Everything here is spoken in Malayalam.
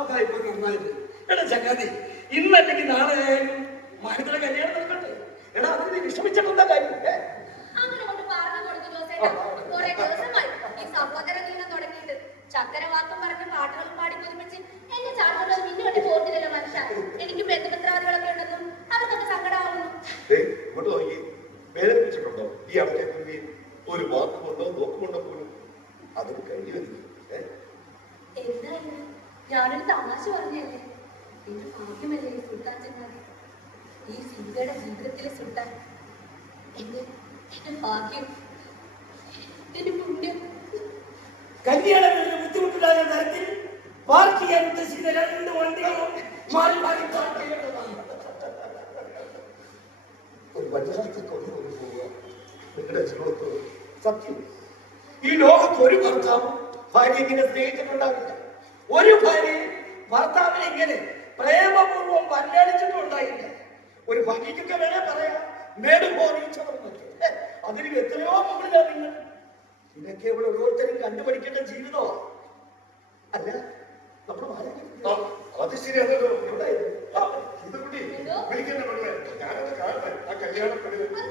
അതാ ഇപ്പൊ നന്നായത്. എടാ ചങ്ങാതി, ഇന്നല്ലെങ്കിൽ നാളെ ആയാലും മാനത്തിലെ കല്യാണം നടക്കട്ടെ. എടാ അതിന് നീ വിഷമിച്ചിട്ടുണ്ടാ കാര്യം. അങ്ങനെ കൊണ്ട് പറഞ്ഞു കൊടുത്തു ജോസേട്ടാ. കുറെ ദിവസമായി ഈ സഹോദരങ്ങൾ തുടങ്ങിയിട്ട് ചക്കര വാക്കും പറഞ്ഞ് പാട്ടുകളും പാടി കൊതിപ്പിച്ച് എന്നെ ചാട്ടുള്ള മിന്നുകൊണ്ട് പോർത്തില്ലല്ലോ മനുഷ്യ. എനിക്ക് ബന്ധുമിത്രാദികളൊക്കെ ഉണ്ടെന്നും അവർക്കൊക്കെ സങ്കടമാകുന്നു. ഇങ്ങോട്ട് നോക്കി വേദനിപ്പിച്ചിട്ടുണ്ടോ ഈ അവസ്ഥയെ? ഒരു വാക്കുകൊണ്ടോ നോക്കുകൊണ്ടോ പോലും അതൊരു കഴിഞ്ഞു വരുന്നു. എന്തായാലും ഞാനൊരു തമാശ പറഞ്ഞല്ലേ. എന്റെ ഭാഗ്യമല്ലേ ഈ സുൽത്താൻ ചെന്നാൽ, ഈ സീതയുടെ ജീവിതത്തിലെ സുൽത്താൻ. എന്റെ ഭാഗ്യം, എന്റെ പുണ്യം. കല്യാണം ബുദ്ധിമുട്ടില്ലാത്ത തരത്തിൽ പാർക്ക് ചെയ്യാൻ ഉദ്ദേശിക്കുന്ന 2 വണ്ടികളും മാറി മാറി പാർക്ക് ചെയ്യേണ്ടതാണ്. ഒരു വല്ലാത്ത കൊണ്ടു പോവുക നിങ്ങളുടെ ജീവിതത്തിൽ. സത്യം, ഈ ലോകത്ത് ഒരു ഭർത്താവും ഭാര്യ ഇങ്ങനെ സ്നേഹിച്ചിട്ടുണ്ടാവില്ല. ഒരു ഭാര്യ ഭർത്താവിനെ ഇങ്ങനെ പ്രേമപൂർവ്വം വല്ലാടിച്ചിട്ടുണ്ടായില്ല. ഒരു ഭാര്യയ്ക്കൊക്കെ വേണേ പറയാം മേടുപോറിയിച്ചവർന്നൊക്കെ. അതിന് എത്രയോ മുകളിലാ നിങ്ങൾ. ഇതൊക്കെ ഇവിടെ ഓരോരുത്തരും കണ്ടുപഠിക്കേണ്ട ജീവിതമോ അല്ല. നമ്മുടെ അത് ശരിയാണല്ലോ. എന്തോ? വിളിക്കണ്ട ഞാനത് കാണട്ടെ ആ കല്യാണപ്പെടുന്നത്.